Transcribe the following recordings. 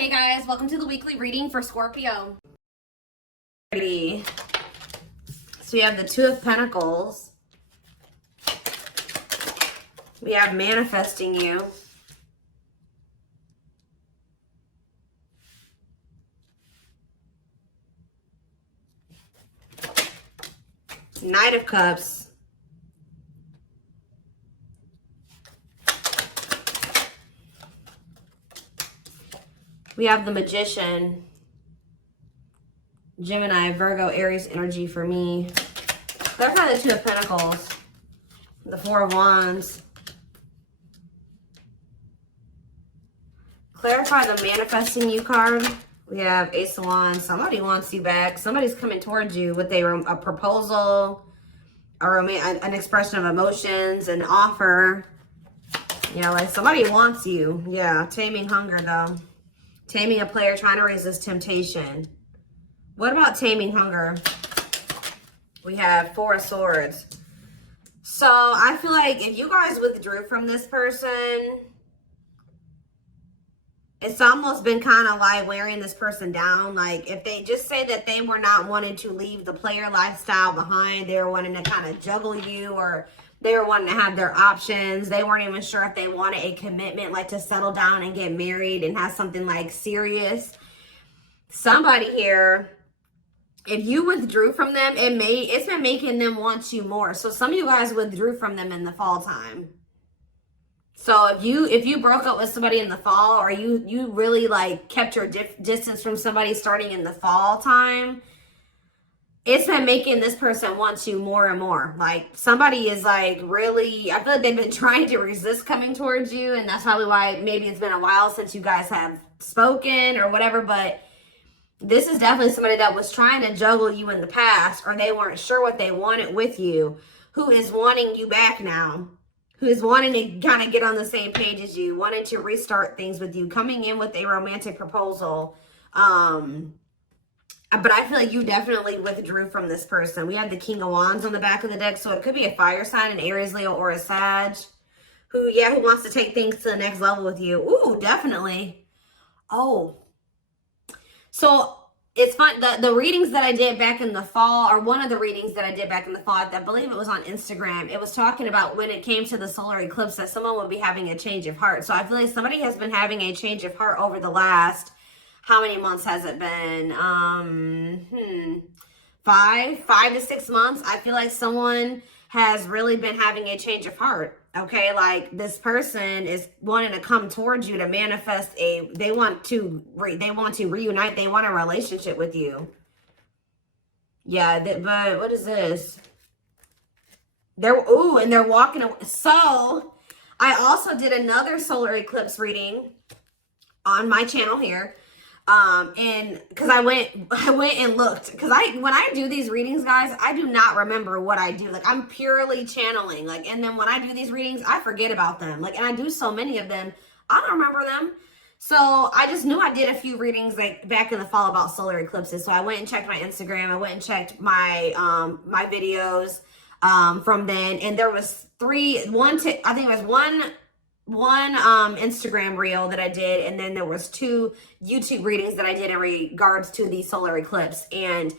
Hey guys, welcome to the weekly reading for Scorpio. So we have the Two of Pentacles. We have manifesting you. Knight of Cups. We have the Magician. Gemini, Virgo, Aries energy for me. Clarify the Two of Pentacles. The Four of Wands. Clarify the manifesting you card. We have Ace of Wands. Somebody wants you back. Somebody's coming towards you with a proposal, an expression of emotions, an offer. You know, like somebody wants you. Yeah, taming hunger though. Taming a player trying to resist temptation. What about taming hunger? We have Four of Swords. So I feel like if you guys withdrew from this person, it's almost been kind of like wearing this person down. Like if they just say that they were not wanting to leave the player lifestyle behind, they were wanting to kind of juggle you, or they were wanting to have their options. They weren't even sure if they wanted a commitment, like to settle down and get married and have something like serious. Somebody here, if you withdrew from them, it's been making them want you more. So some of you guys withdrew from them in the fall time. So if you broke up with somebody in the fall, or you really like kept your distance from somebody starting in the fall time, it's been making this person want you more and more. Like somebody is like really, I feel like they've been trying to resist coming towards you, and that's probably why maybe it's been a while since you guys have spoken or whatever. But this is definitely somebody that was trying to juggle you in the past, or they weren't sure what they wanted with you, who is wanting you back now, who is wanting to kind of get on the same page as you, wanting to restart things with you, coming in with a romantic proposal. But I feel like you definitely withdrew from this person. We have the King of Wands on the back of the deck, so it could be a fire sign, an Aries, Leo, or a Sag, who wants to take things to the next level with you. Ooh, definitely. Oh. So it's fun. The readings that I did back in the fall, or one of the readings that I did back in the fall, I believe it was on Instagram, it was talking about when it came to the solar eclipse that someone would be having a change of heart. So I feel like somebody has been having a change of heart over the last, how many months has it been? 5 to 6 months. I feel like someone has really been having a change of heart. Okay, like this person is wanting to come towards you to manifest they want to reunite. They want a relationship with you. Yeah, but what is this? And they're walking away. So I also did another solar eclipse reading on my channel here. And because I went and looked, because when I do these readings, guys, I do not remember what I do. Like I'm purely channeling, like, and then when I do these readings, I forget about them. Like, and I do so many of them, I don't remember them. So I just knew I did a few readings like back in the fall about solar eclipses. So I went and checked my Instagram. I went and checked my, my videos, from then. And there was I think it was one Instagram reel that I did, and then there was 2 YouTube readings that I did in regards to the solar eclipse, and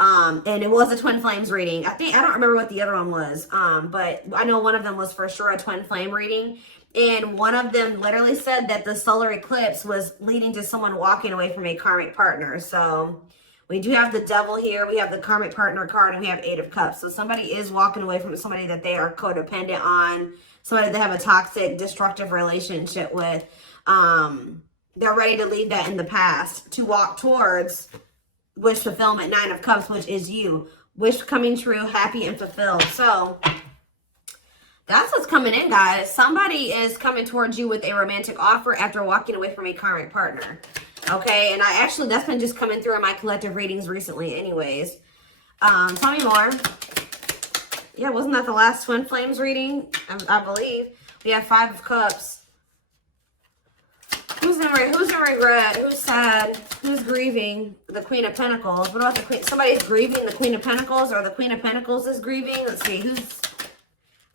it was a twin flames reading. I don't remember what the other one was, but I know one of them was for sure a twin flame reading, and one of them literally said that the solar eclipse was leading to someone walking away from a karmic partner. So we do have the Devil here, we have the karmic partner card, and we have 8 of Cups. So somebody is walking away from somebody that they are codependent on, somebody they have a toxic, destructive relationship with. They're ready to leave that in the past to walk towards wish fulfillment, 9 of Cups, which is you. Wish coming true, happy and fulfilled. So that's what's coming in, guys. Somebody is coming towards you with a romantic offer after walking away from a karmic partner. Okay, and that's been just coming through in my collective readings recently anyways. Tell me more. Yeah, wasn't that the last twin flames reading? I believe. We have 5 of Cups. Who's in regret? Who's sad? Who's grieving? The Queen of Pentacles. What about the Queen? Somebody's grieving the Queen of Pentacles, or the Queen of Pentacles is grieving. Let's see. Who's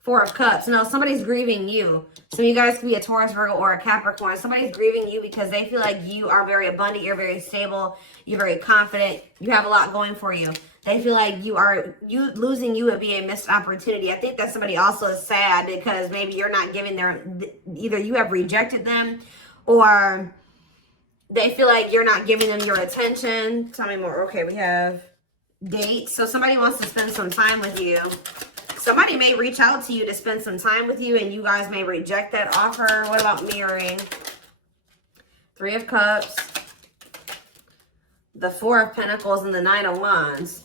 Four of Cups. No, somebody's grieving you. So you guys could be a Taurus, Virgo, or a Capricorn. Somebody's grieving you because they feel like you are very abundant, you're very stable, you're very confident, you have a lot going for you. They feel like losing you would be a missed opportunity. I think that somebody also is sad because maybe you're not giving either you have rejected them or they feel like you're not giving them your attention. Tell me more. Okay, we have dates. So somebody wants to spend some time with you. Somebody may reach out to you to spend some time with you and you guys may reject that offer. What about mirroring? Three of Cups, the Four of Pentacles, and the Nine of Wands.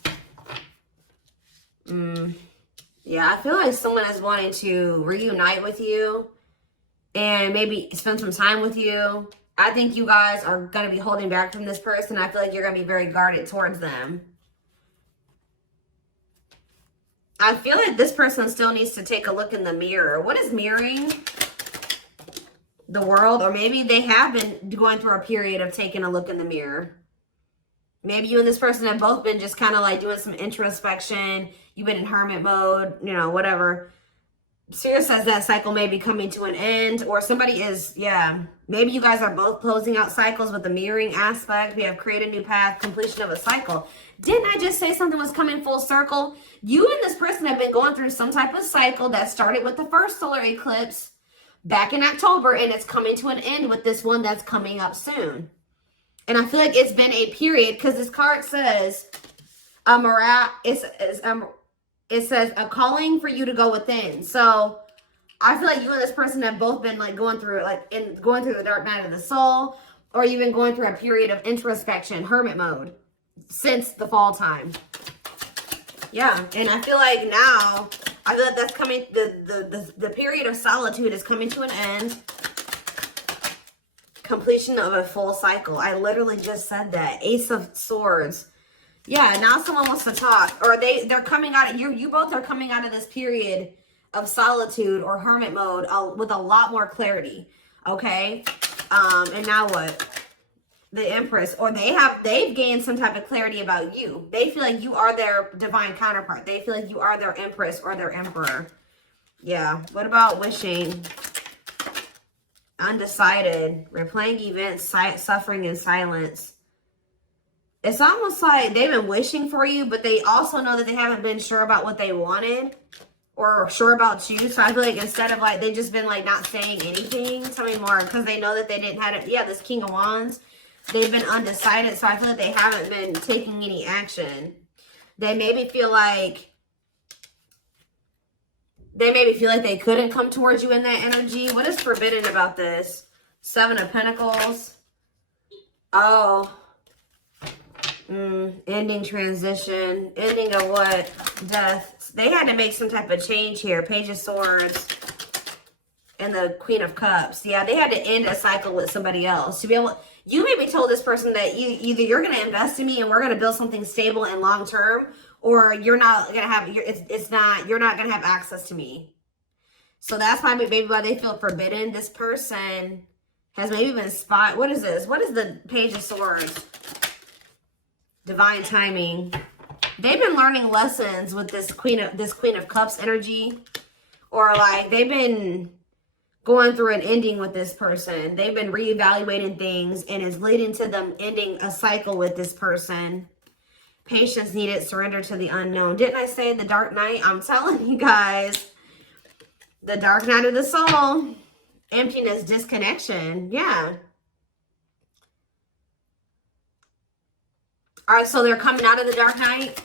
Yeah, I feel like someone is wanting to reunite with you and maybe spend some time with you. I think you guys are going to be holding back from this person. I feel like you're going to be very guarded towards them. I feel like this person still needs to take a look in the mirror. What is mirroring? The World. Or maybe they have been going through a period of taking a look in the mirror. Maybe you and this person have both been just kind of like doing some introspection. You've been in hermit mode, you know, whatever. Spirit says that cycle may be coming to an end. Or somebody is, yeah. Maybe you guys are both closing out cycles with the mirroring aspect. We have create a new path, completion of a cycle. Didn't I just say something was coming full circle? You and this person have been going through some type of cycle that started with the first solar eclipse back in October, and it's coming to an end with this one that's coming up soon. And I feel like it's been a period because this card says it says a calling for you to go within. So I feel like you and this person have both been like going through the dark night of the soul, or you've been going through a period of introspection, hermit mode, since the fall time. Yeah, and I feel like now, I feel like that's coming, the period of solitude is coming to an end. Completion of a full cycle. I literally just said that. Ace of Swords. Yeah, now someone wants to talk, or they're coming out, you both are coming out of this period of solitude or hermit mode with a lot more clarity, okay? And now what? The Empress, or they've gained some type of clarity about you. They feel like you are their divine counterpart. They feel like you are their Empress or their Emperor. Yeah. What about wishing? Undecided. Replaying events, suffering in silence. It's almost like they've been wishing for you, but they also know that they haven't been sure about what they wanted or sure about you. So I feel like instead of like, they've just been like not saying anything. Tell me more, because they know that they didn't have it. Yeah, this King of Wands. They've been undecided, so I feel like they haven't been taking any action. They maybe feel like they couldn't come towards you in that energy. What is forbidden about this? Seven of Pentacles. Oh. Ending, transition. Ending of what? Death. They had to make some type of change here. Page of Swords. And the Queen of Cups. Yeah, they had to end a cycle with somebody else. To be able, you maybe told this person that either you're going to invest in me and we're going to build something stable and long term, or you're not going to have, you're not going to have access to me. So that's maybe why they feel forbidden. This person has maybe been what is this? What is the Page of Swords? Divine timing. They've been learning lessons with this Queen of Cups energy, or like they've been going through an ending with this person. They've been reevaluating things and it's leading to them ending a cycle with this person. Patience needed, surrender to the unknown. Didn't I say the dark night? I'm telling you guys. The dark night of the soul. Emptiness, disconnection. Yeah. All right, so they're coming out of the dark night.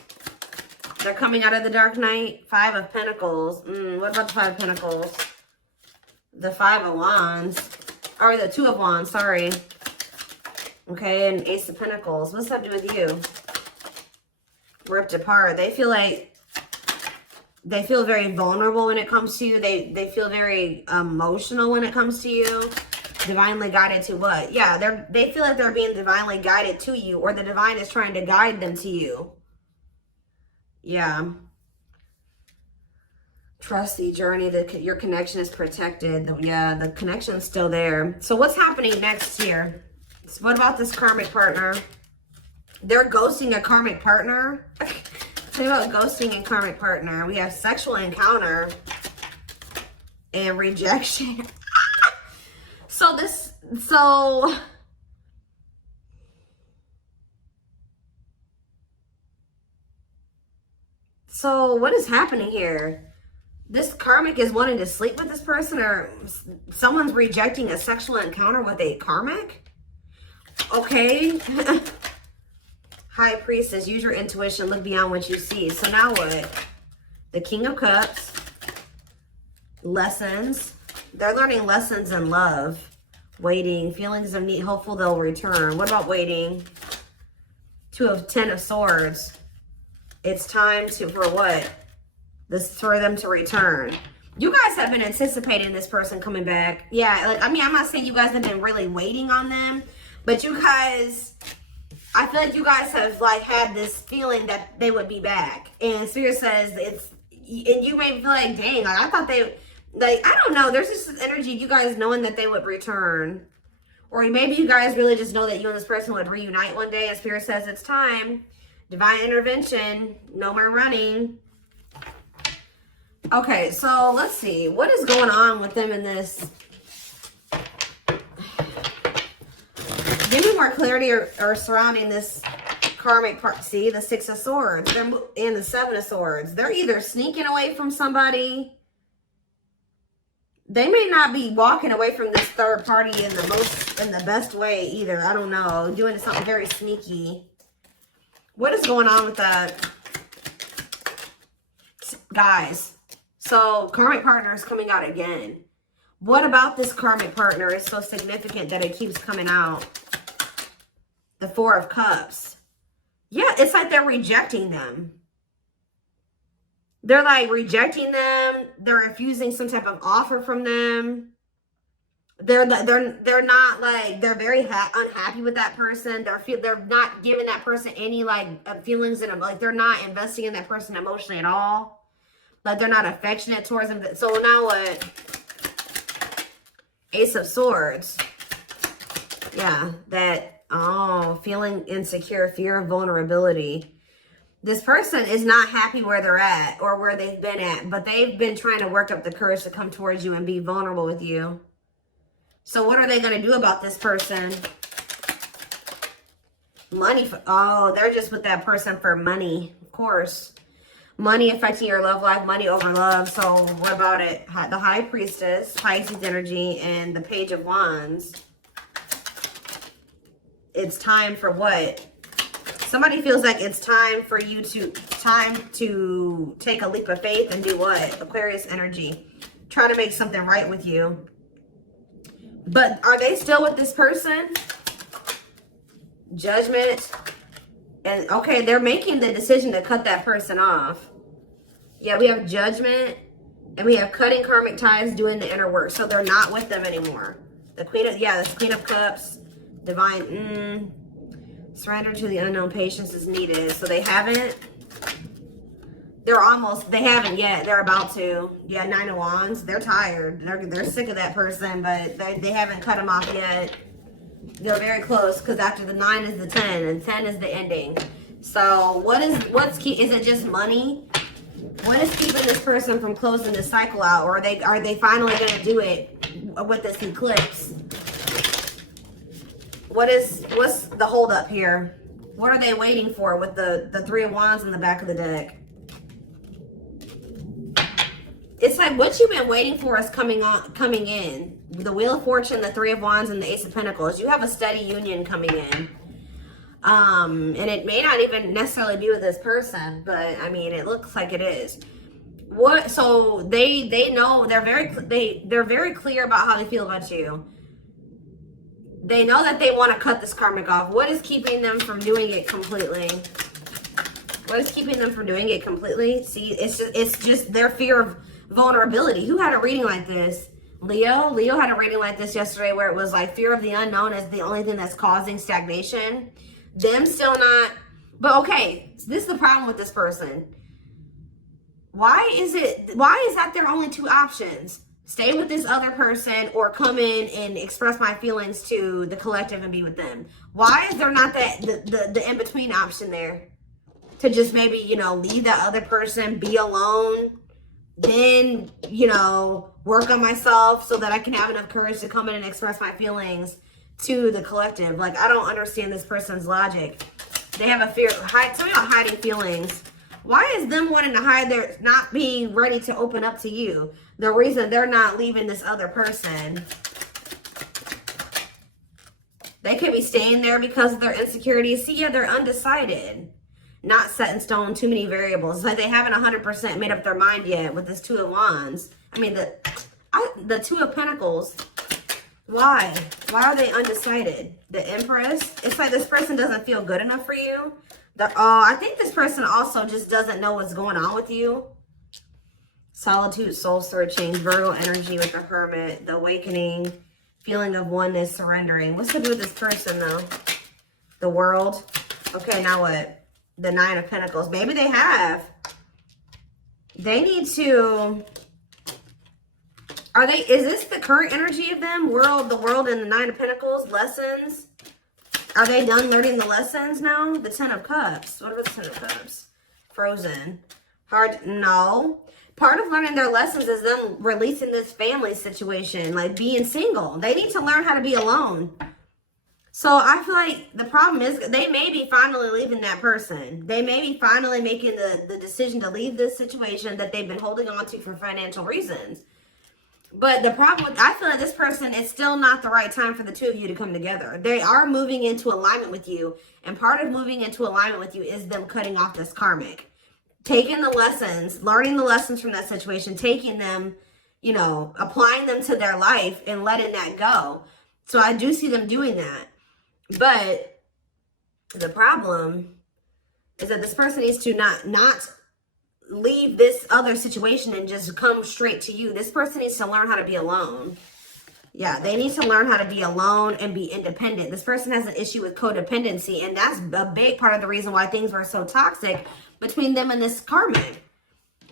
They're coming out of the dark night. Five of Pentacles. What about the Five of Pentacles? The Five of Wands. Or the Two of Wands, sorry. Okay, and Ace of Pentacles. What's that do with you? Ripped apart. They feel very vulnerable when it comes to you. They feel very emotional when it comes to you. Divinely guided to what? Yeah, they feel like they're being divinely guided to you, or the divine is trying to guide them to you. Yeah. Trust the journey. Your connection is protected. Yeah, the connection's still there. So what's happening next here? So what about this karmic partner? They're ghosting a karmic partner. Tell me about ghosting and karmic partner. We have sexual encounter. and rejection. So what is happening here? This karmic is wanting to sleep with this person, or someone's rejecting a sexual encounter with a karmic? Okay. High Priestess, use your intuition, look beyond what you see. So now what? The King of Cups. Lessons. They're learning lessons in love. Waiting. Feelings of need. Hopeful they'll return. What about waiting? Ten of Swords. It's time for what? For them to return. You guys have been anticipating this person coming back. Yeah, like, I mean, I'm not saying you guys have been really waiting on them, but you guys, I feel like you guys have like had this feeling that they would be back. And Spirit says and you may feel like, dang, like, I thought they, like, I don't know. There's just this energy, you guys knowing that they would return. Or maybe you guys really just know that you and this person would reunite one day. And Spirit says it's time. Divine intervention. No more running. Okay, so let's see. What is going on with them in this? Give me more clarity or surrounding this karmic part. See, the Six of Swords and the Seven of Swords. They're either sneaking away from somebody. They may not be walking away from this third party in the best way either. I don't know. Doing something very sneaky. What is going on with that? Guys. So, karmic partner is coming out again. What about this karmic partner is so significant that it keeps coming out? The Four of Cups. Yeah, it's like they're rejecting them. They're like rejecting them. They're refusing some type of offer from them. They're not like, they're very unhappy with that person. They're not giving that person any like feelings in them. Like they're not investing in that person emotionally at all. Like they're not affectionate towards them. So now what? Ace of Swords. Yeah, that, feeling insecure, fear of vulnerability. This person is not happy where they're at or where they've been at, but they've been trying to work up the courage to come towards you and be vulnerable with you. So what are they going to do about this person? Money. They're just with that person for money, of course. Money affecting your love life, money over love. So what about it? The High Priestess, Pisces energy, and the Page of Wands. It's time for what? Somebody feels like it's time for you to take a leap of faith and do what? Aquarius energy. Try to make something right with you. But are they still with this person? Judgment. And okay, they're making the decision to cut that person off. Yeah, we have Judgment. And we have cutting karmic ties, doing the inner work. So they're not with them anymore. The Queen of Cups. Divine. Surrender to the unknown, patience is needed. So they haven't. They haven't yet. They're about to. Yeah, Nine of Wands. They're tired. They're sick of that person, but they haven't cut them off yet. They're very close because after the 9 is the 10 and 10 is the ending. So is it just money? What is keeping this person from closing this cycle out? Or are they finally going to do it with this eclipse? What's the holdup here? What are they waiting for with the Three of Wands in the back of the deck? It's like what you've been waiting for is coming in. The Wheel of Fortune, the Three of Wands, and the Ace of Pentacles. You have a steady union coming in. And it may not even necessarily be with this person, but I mean, it looks like it is. So they know, they're very clear about how they feel about you. They know that they want to cut this karmic off. What is keeping them from doing it completely? What is keeping them from doing it completely? See, it's just their fear of vulnerability. Who had a reading like this? Leo had a reading like this yesterday where it was like fear of the unknown is the only thing that's causing stagnation. Them still not. But okay, so this is the problem with this person. Why is that their only two options? Stay with this other person or come in and express my feelings to the collective and be with them. Why is there not the in-between option there? To just maybe, leave that other person, be alone, then, you know, work on myself so that I can have enough courage to come in and express my feelings to the collective. Like, I don't understand this person's logic. They have a fear, something about hiding feelings. Why is them wanting to hide their, not being ready to open up to you, the reason they're not leaving this other person? They could be staying there because of their insecurities. See, yeah, they're undecided. Not set in stone, too many variables. It's like they haven't 100% made up their mind yet with this Two of Wands. I mean, the Two of Pentacles. Why? Why are they undecided? The Empress. It's like this person doesn't feel good enough for you. I think this person also just doesn't know what's going on with you. Solitude, soul searching, Virgo energy with the Hermit, the Awakening, feeling of oneness, surrendering. What's to do with this person, though? The World. Okay, now what? The Nine of Pentacles. Maybe they have. They need to... is this the current energy of them? The World and the Nine of Pentacles, lessons. Are they done learning the lessons now? The Ten of Cups. What about the Ten of Cups? Frozen. Hard, no. Part of learning their lessons is them releasing this family situation, like being single. They need to learn how to be alone. So I feel like the problem is they may be finally leaving that person. They may be finally making the decision to leave this situation that they've been holding on to for financial reasons. But the problem with, I feel like this person, is still not the right time for the two of you to come together. They are moving into alignment with you. And part of moving into alignment with you is them cutting off this karmic. Taking the lessons, learning the lessons from that situation, taking them, you know, applying them to their life and letting that go. So I do see them doing that. But the problem is that this person needs to not leave this other situation and just come straight to you. This person needs to learn how to be alone. Yeah, they need to learn how to be alone and be independent. This person has an issue with codependency, and that's a big part of the reason why things were so toxic between them and this karmic.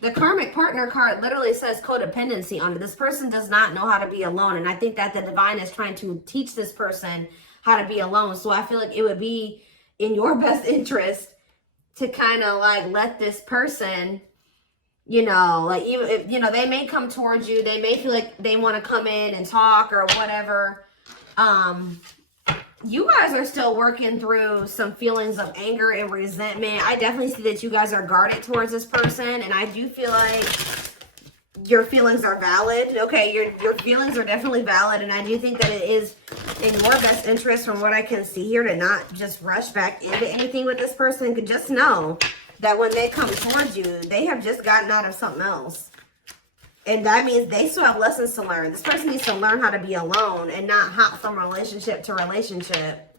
The karmic partner card literally says codependency on it. This person does not know how to be alone, and I think that the divine is trying to teach this person how to be alone. So I feel like it would be in your best interest to kind of like let this person, you know, like, even if, you know, they may come towards you, they may feel like they want to come in and talk or whatever. You guys are still working through some feelings of anger and resentment. I definitely see that you guys are guarded towards this person, and I do feel like your feelings are valid. Okay, your feelings are definitely valid, and I do think that it is in your best interest, from what I can see here, to not just rush back into anything with this person. Could just know that when they come towards you, they have just gotten out of something else. And that means they still have lessons to learn. This person needs to learn how to be alone and not hop from relationship to relationship.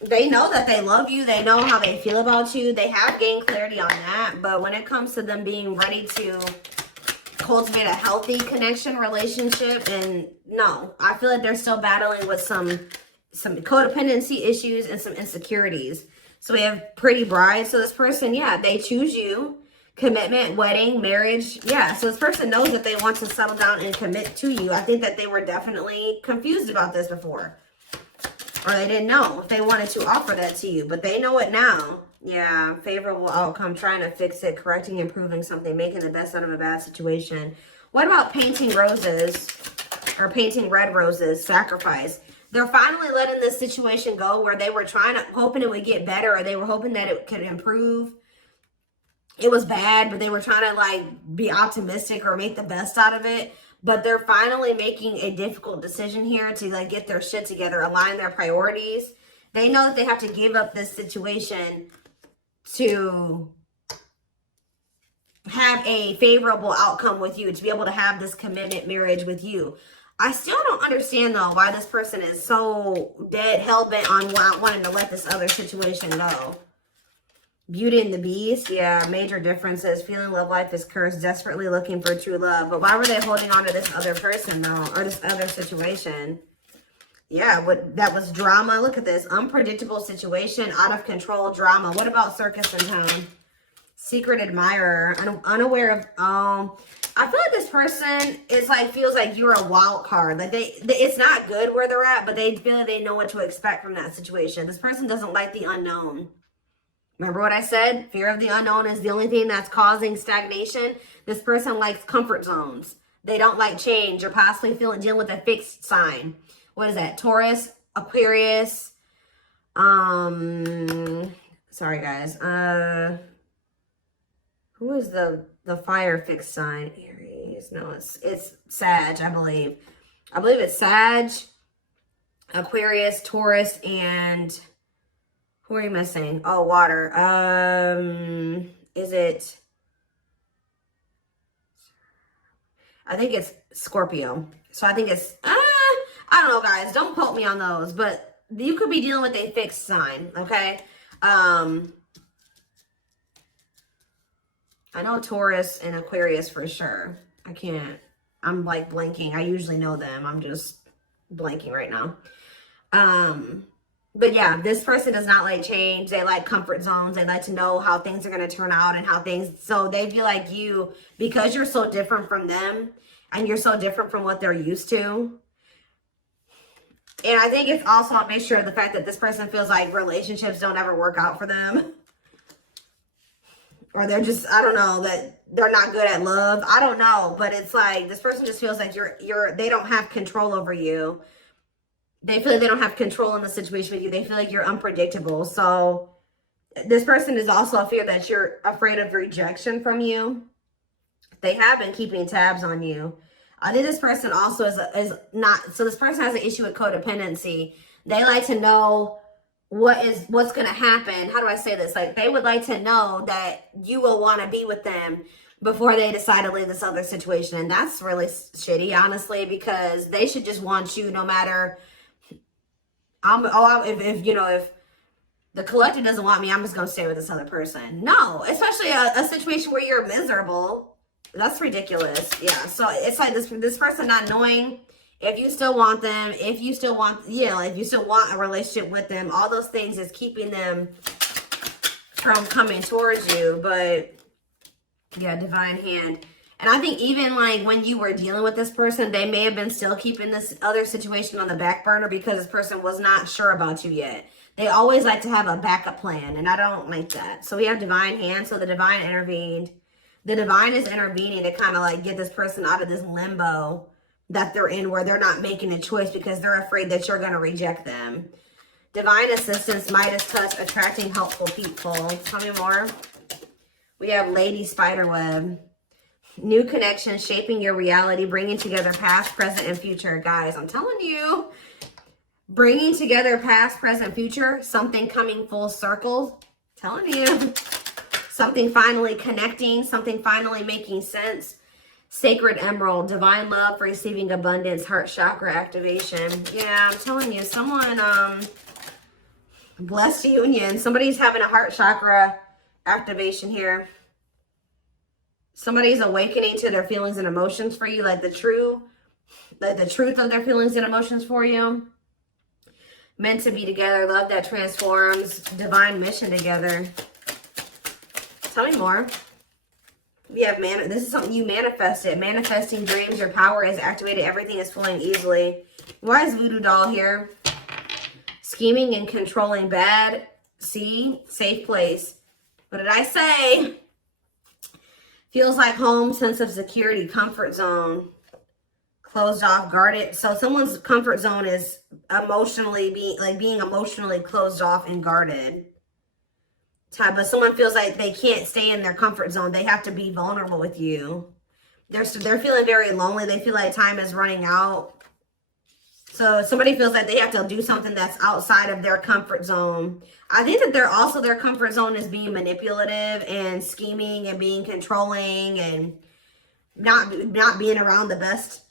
They know that they love you. They know how they feel about you. They have gained clarity on that. But when it comes to them being ready to cultivate a healthy connection, relationship, and no, I feel like they're still battling with some codependency issues and some insecurities. So we have Pretty Bride. So this person, yeah, they choose you. Commitment, wedding, marriage. Yeah, so this person knows that they want to settle down and commit to you. I think that they were definitely confused about this before. Or they didn't know if they wanted to offer that to you. But they know it now. Yeah, favorable outcome, trying to fix it, correcting, improving something, making the best out of a bad situation. What about painting roses? Or painting red roses, sacrifice. They're finally letting this situation go where they were hoping it would get better, or they were hoping that it could improve. It was bad, but they were trying to like be optimistic or make the best out of it. But they're finally making a difficult decision here to like get their shit together, align their priorities. They know that they have to give up this situation to have a favorable outcome with you, to be able to have this commitment marriage with you. I still don't understand though why this person is so dead hell-bent on wanting to let this other situation go. Beauty and the Beast, yeah, major differences. Feeling love life is cursed, desperately looking for true love. But why were they holding on to this other person though, or this other situation? Yeah, that was drama. Look at this, unpredictable situation, out of control drama. What about circus in town? Secret admirer, unaware of. I feel like this person is like feels like you're a wild card. Like it's not good where they're at, but they feel like they know what to expect from that situation. This person doesn't like the unknown. Remember what I said? Fear of the unknown is the only thing that's causing stagnation. This person likes comfort zones. They don't like change or possibly dealing with a fixed sign. What is that? Taurus, Aquarius. Sorry guys. Who is the fire fixed sign? Aries. No, it's Sag, I believe. I believe it's Sag, Aquarius, Taurus, and who are you missing? Oh, water. Is it? I think it's Scorpio. So I think it's, I don't know, guys. Don't quote me on those, but you could be dealing with a fixed sign, okay? I know Taurus and Aquarius for sure. I'm like blanking. I usually know them. I'm just blanking right now. But yeah, this person does not like change. They like comfort zones. They like to know how things are going to turn out and how things, so they feel like you, because you're so different from them and you're so different from what they're used to. And I think it's also a mixture of the fact that this person feels like relationships don't ever work out for them. Or they're just, I don't know, that they're not good at love. I don't know, but it's like this person just feels like they don't have control over you. They feel like they don't have control in the situation with you. They feel like you're unpredictable. So this person is also a fear that you're afraid of rejection from you. They have been keeping tabs on you. I think this person also is not, so this person has an issue with codependency. They like to know what's going to happen. How do I say this? Like, they would like to know that you will want to be with them before they decide to leave this other situation. And that's really shitty, honestly, because they should just want you no matter. If the collective doesn't want me, I'm just going to stay with this other person. No, especially a situation where you're miserable. That's ridiculous. Yeah. So it's like this person not knowing if you still want them, if you still want a relationship with them, all those things is keeping them from coming towards you. But yeah, divine hand. And I think even like when you were dealing with this person, they may have been still keeping this other situation on the back burner because this person was not sure about you yet. They always like to have a backup plan, and I don't like that. So we have divine hand. So the divine intervened. The divine is intervening to kind of like get this person out of this limbo that they're in, where they're not making a choice because they're afraid that you're going to reject them. Divine assistance, Midas touch, attracting helpful people. Tell me more. We have Lady Spiderweb. New connection, shaping your reality, bringing together past, present, and future. Guys, I'm telling you, bringing together past, present, future, something coming full circle. Telling you, something finally connecting, something finally making sense. Sacred Emerald, divine love, receiving abundance, heart chakra activation. Yeah, I'm telling you, someone, blessed union. Somebody's having a heart chakra activation here. Somebody's awakening to their feelings and emotions for you, like the truth of their feelings and emotions for you. Meant to be together, love that transforms, divine mission together. Tell me more. We have this is something you manifested. Manifesting dreams, your power is activated, everything is flowing easily. Why is Voodoo Doll here? Scheming and controlling bad. See, safe place. What did I say? Feels like home, sense of security, comfort zone, closed off, guarded. So someone's comfort zone is being emotionally closed off and guarded. But someone feels like they can't stay in their comfort zone. They have to be vulnerable with you. They're feeling very lonely. They feel like time is running out. So somebody feels like they have to do something that's outside of their comfort zone. I think that their comfort zone is being manipulative and scheming and being controlling and not being around the best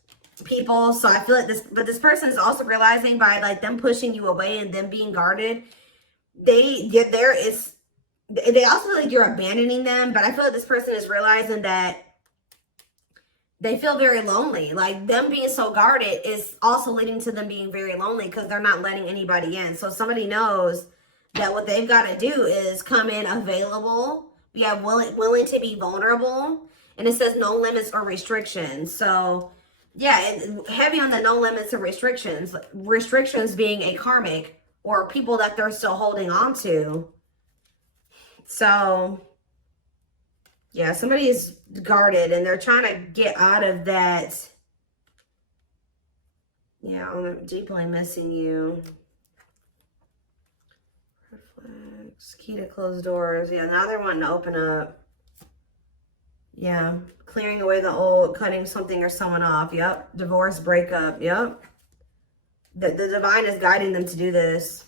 people. So I feel like this person is also realizing by like them pushing you away and them being guarded, they also feel like you're abandoning them. But I feel like this person is realizing that they feel very lonely. Like them being so guarded is also leading to them being very lonely because they're not letting anybody in. So somebody knows that what they've got to do is come in available. We have willing to be vulnerable. And it says no limits or restrictions. So yeah, heavy on the no limits or restrictions. Restrictions being a karmic or people that they're still holding on to. So, yeah, somebody is guarded and they're trying to get out of that. Yeah, I'm deeply missing you. Reflex, key to close doors. Yeah, now they're wanting to open up. Yeah, clearing away the old, cutting something or someone off. Yep, divorce, breakup. Yep. The divine is guiding them to do this.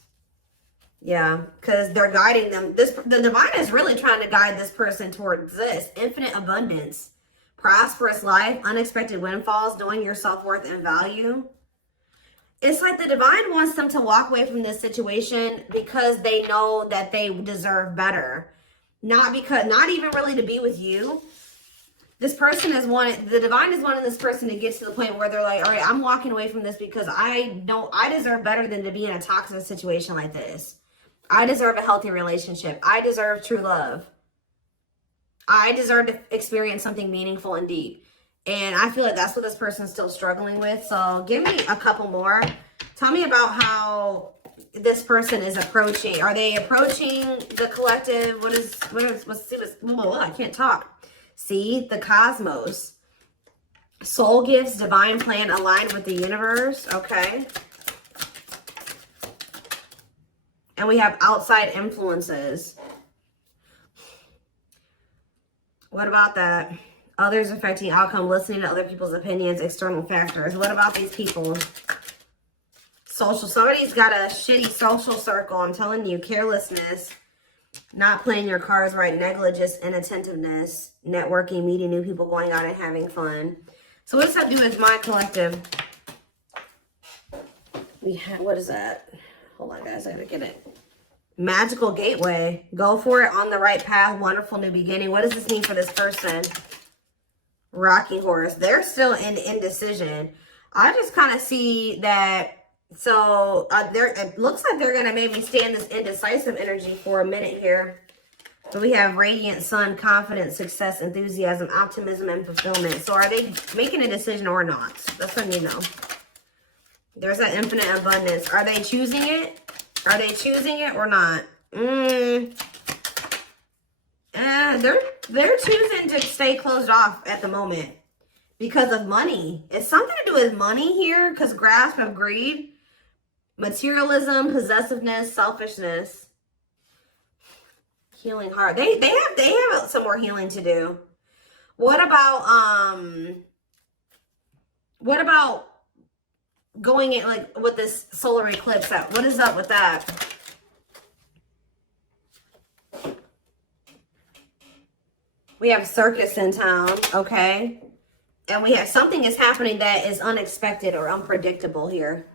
Yeah, because they're guiding them. The divine is really trying to guide this person towards this. Infinite abundance, prosperous life, unexpected windfalls, knowing your self-worth and value. It's like the divine wants them to walk away from this situation because they know that they deserve better. Not even really to be with you. This person the divine is wanting this person to get to the point where they're like, all right, I'm walking away from this because I deserve better than to be in a toxic situation like this. I deserve a healthy relationship. I deserve true love. I deserve to experience something meaningful and deep. And I feel like that's what this person's still struggling with. So give me a couple more. Tell me about how this person is approaching. Are they approaching the collective? I can't talk. See, the cosmos. Soul gifts, divine plan aligned with the universe. Okay. And we have outside influences. What about that? Others affecting outcome, listening to other people's opinions, external factors. What about these people? Social. Somebody's got a shitty social circle. I'm telling you, carelessness. Not playing your cards right, negligence, inattentiveness, networking, meeting new people, going out and having fun. So what does that do with my collective? What is that? Hold on, guys, I gotta get it. Magical gateway. Go for it, on the right path, wonderful new beginning. What does this mean for this person? Rocking horse. They're still in indecision. I just kind of see that. So it looks like they're going to maybe stay in this indecisive energy for a minute here. But we have radiant sun, confidence, success, enthusiasm, optimism, and fulfillment. So are they making a decision or not? That's what I need to know. There's that infinite abundance. Are they choosing it? Are they choosing it or not? They're choosing to stay closed off at the moment because of money. It's something to do with money here, because grasp of greed. Materialism, possessiveness, selfishness, healing heart. They have some more healing to do. What about going in like with this solar eclipse? What is up with that? We have circus in town, okay? And we have something is happening that is unexpected or unpredictable here.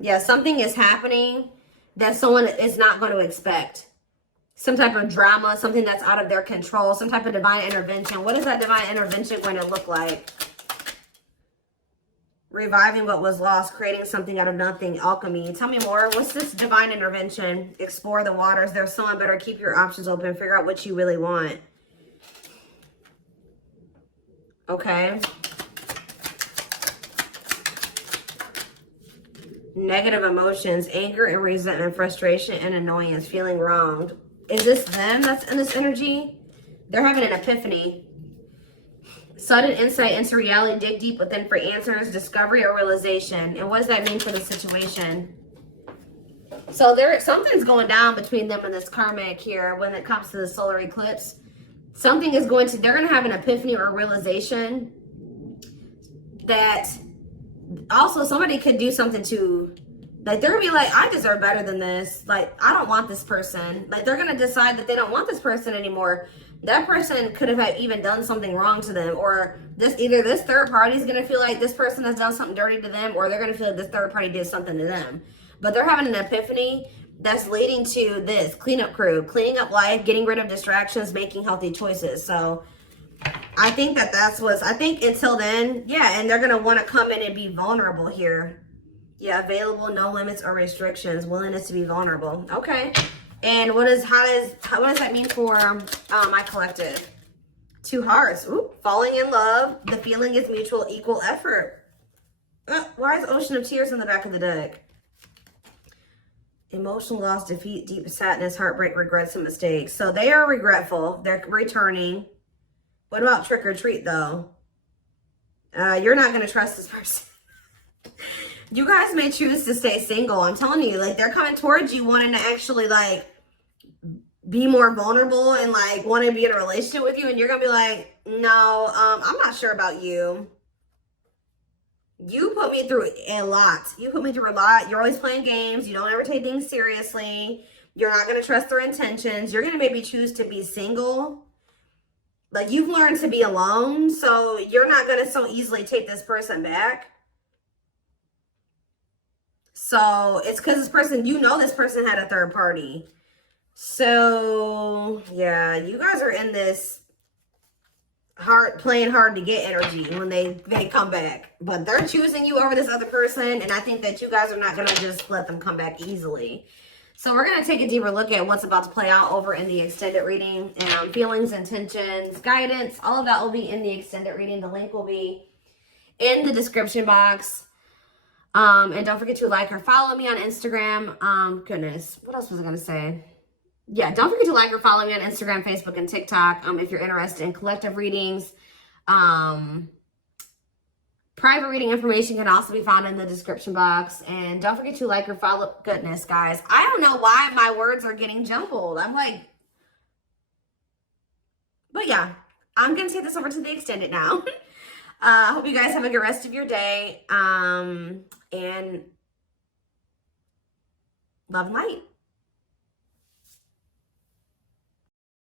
Yeah, something is happening that someone is not going to expect. Some type of drama, something that's out of their control, some type of divine intervention. What is that divine intervention going to look like? Reviving what was lost, creating something out of nothing, alchemy. Tell me more. What's this divine intervention? Explore the waters. There's someone better. Keep your options open. Figure out what you really want. Okay. Negative emotions, anger and resentment, frustration and annoyance, feeling wronged. Is this them that's in this energy? They're having an epiphany. Sudden insight into reality, dig deep within for answers, discovery or realization. And what does that mean for the situation? So something's going down between them and this karmic here when it comes to the solar eclipse. They're going to have an epiphany or realization that also somebody could do something to, like, they're gonna be like, I deserve better than this. Like, I don't want this person. Like, they're gonna decide that they don't want this person anymore. That person could have even done something wrong to them, or either this third party is gonna feel like this person has done something dirty to them, or they're gonna feel like this third party did something to them. But they're having an epiphany that's leading to this cleanup crew, cleaning up life, getting rid of distractions, making healthy choices. So I think I think until then, yeah, and they're going to want to come in and be vulnerable here. Yeah, available, no limits or restrictions, willingness to be vulnerable. Okay. And what does that mean for my collective? 2 hearts. Ooh, falling in love. The feeling is mutual, equal effort. Why is Ocean of Tears in the back of the deck? Emotional loss, defeat, deep sadness, heartbreak, regrets, and mistakes. So they are regretful. They're returning. What about trick or treat, though? You're not going to trust this person. You guys may choose to stay single. I'm telling you, like, they're coming towards you wanting to actually, like, be more vulnerable and, like, want to be in a relationship with you. And you're going to be like, no, I'm not sure about you. You put me through a lot. You put me through a lot. You're always playing games. You don't ever take things seriously. You're not going to trust their intentions. You're going to maybe choose to be single. Like, you've learned to be alone. So you're not going to so easily take this person back. So it's because this person, you know, this person had a third party. So yeah, you guys are in this playing hard to get energy when they come back, but they're choosing you over this other person, and I think that you guys are not going to just let them come back easily. So we're going to take a deeper look at what's about to play out over in the extended reading, and feelings, intentions, guidance, all of that will be in the extended reading. The link will be in the description box. And don't forget to like or follow me on Instagram. Goodness, what else was I going to say? Yeah, don't forget to like or follow me on Instagram, Facebook, and TikTok if you're interested in collective readings. Private reading information can also be found in the description box. And don't forget to like or follow. Goodness, guys. I don't know why my words are getting jumbled. I'm like... But yeah, I'm going to take this over to the extended now. I hope you guys have a good rest of your day. And love and light.